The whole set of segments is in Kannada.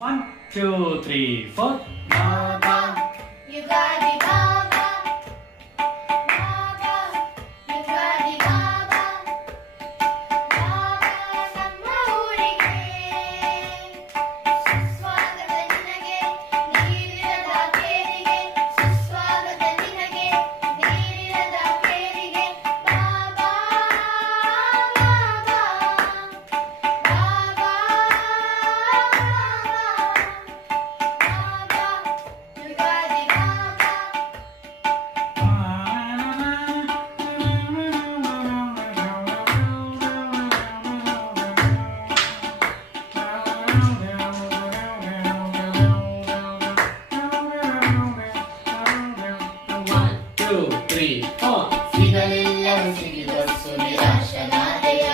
One, two, three, four. Baba, Yugadi Baba, Baba, Yugadi Baba, Baba ನಮ್ಮ ಊರಿಗೆ ಸುಸ್ವಾಗತ ನಿನಗೆ ನೀರಿರದ ಕೇರಿಗೆ ಸುಸ್ವಾಗತ ನಿನಗೆ ನೀರಿರದ ಕೇರಿಗೆ ಬಾಬಾ ಬಾಬಾ ಬಾಬಾ ಯುಗಾದಿ ಬಾಬಾ One, two, three, four. ಸಿಗಲಿಲ್ಲವು ಸಿಗಿದಷ್ಟು ನಿರಾಶನಾದೆಯ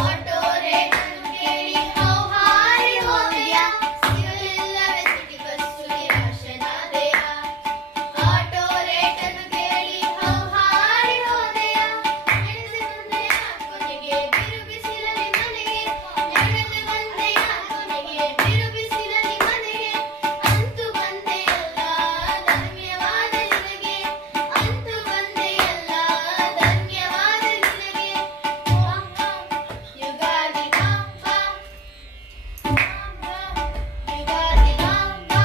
ಆಟೋ ರೇಟನ್ನು ಕೇಳಿ ಹೌಹಾರಿ ಹೋದೆಯ ಸಿಗಲಿಲ್ಲವೇ ಸಿಗಿದಷ್ಟು ನಿರಾಶನಾದೆಯ ಆಟೋ ರೇಟನ್ನು ಕೇಳಿ ಹೌಹಾರಿ ಹೋದೆಯ ನಡೆದು ಬಂದೆಯ ಕೊನೆಗೆ ಬಿರುಬಿಸಿಲಲಿ ಮನೆಗೆ ನಡೆದು ಬಂದೆಯ ಕೊನೆಗೆ ಬಿರುಬಿಸಿಲಲಿ ಮನೆಗೆ ಅಂತೂ ಬಂದೆಯಲ್ಲ ಧನ್ಯವಾದ ನಿನಗೆ ಅಂತೂ ಬಂದೆಯಲ್ಲ ಧನ್ಯವಾದ ನಿನಗೆ ಯುಗಾದಿ ಬಾಬಾ ಯುಗಾದಿ ಬಾಬಾ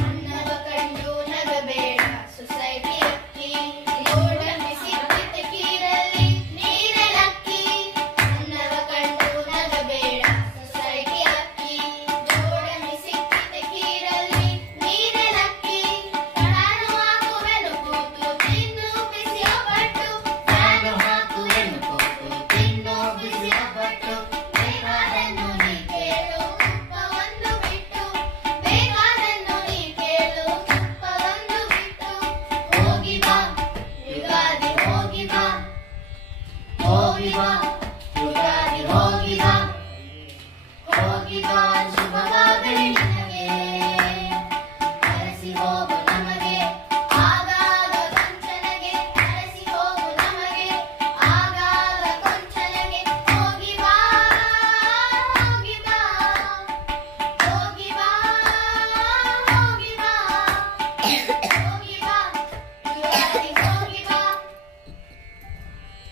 ಅನ್ನವ ಕಂಡು ನಗಬೇಡ ಸೊಸೈಟಿ ಅಕ್ಕಿ ರೋಡಲ್ಲಿ ಸಿಕ್ಕಿತ ಕೀರಲ್ಲಿ ನೀರಲಕ್ಕಿ ಅನ್ನವ ಕಂಡು ನಗಬೇಡ ಸೊಸೈಟಿ ಅಕ್ಕಿ ರೋಡಲ್ಲಿ ಸಿಕ್ಕಿತ ಕೀರಲ್ಲಿ ನೀರಲಕ್ಕಿ ನಾನು ಹಾಕುವೆನು ಕೂತು ತಿನ್ನು ಬಿಸಿ ಒಬ್ಬಟ್ಟು ನಾನು ಹಾಕುವೆನು ಕೂತು ತಿನ್ನು ಬಿಸಿ ಒಬ್ಬಟ್ಟು ಬೇಕಾದನ್ನು ನೀ ಕೇಳು ತುಪ್ಪವನ್ನು ಬಿಟ್ಟು ಬೇಕಾದನ್ನು ನೀ ಕೇಳು ತುಪ್ಪವನ್ನು ಬಿಟ್ಟು ಹೋಗಿ ಬಾ ಯುಗಾದಿ ಹೋಗಿ ಬಾ ಹೋಗಿ ಬಾ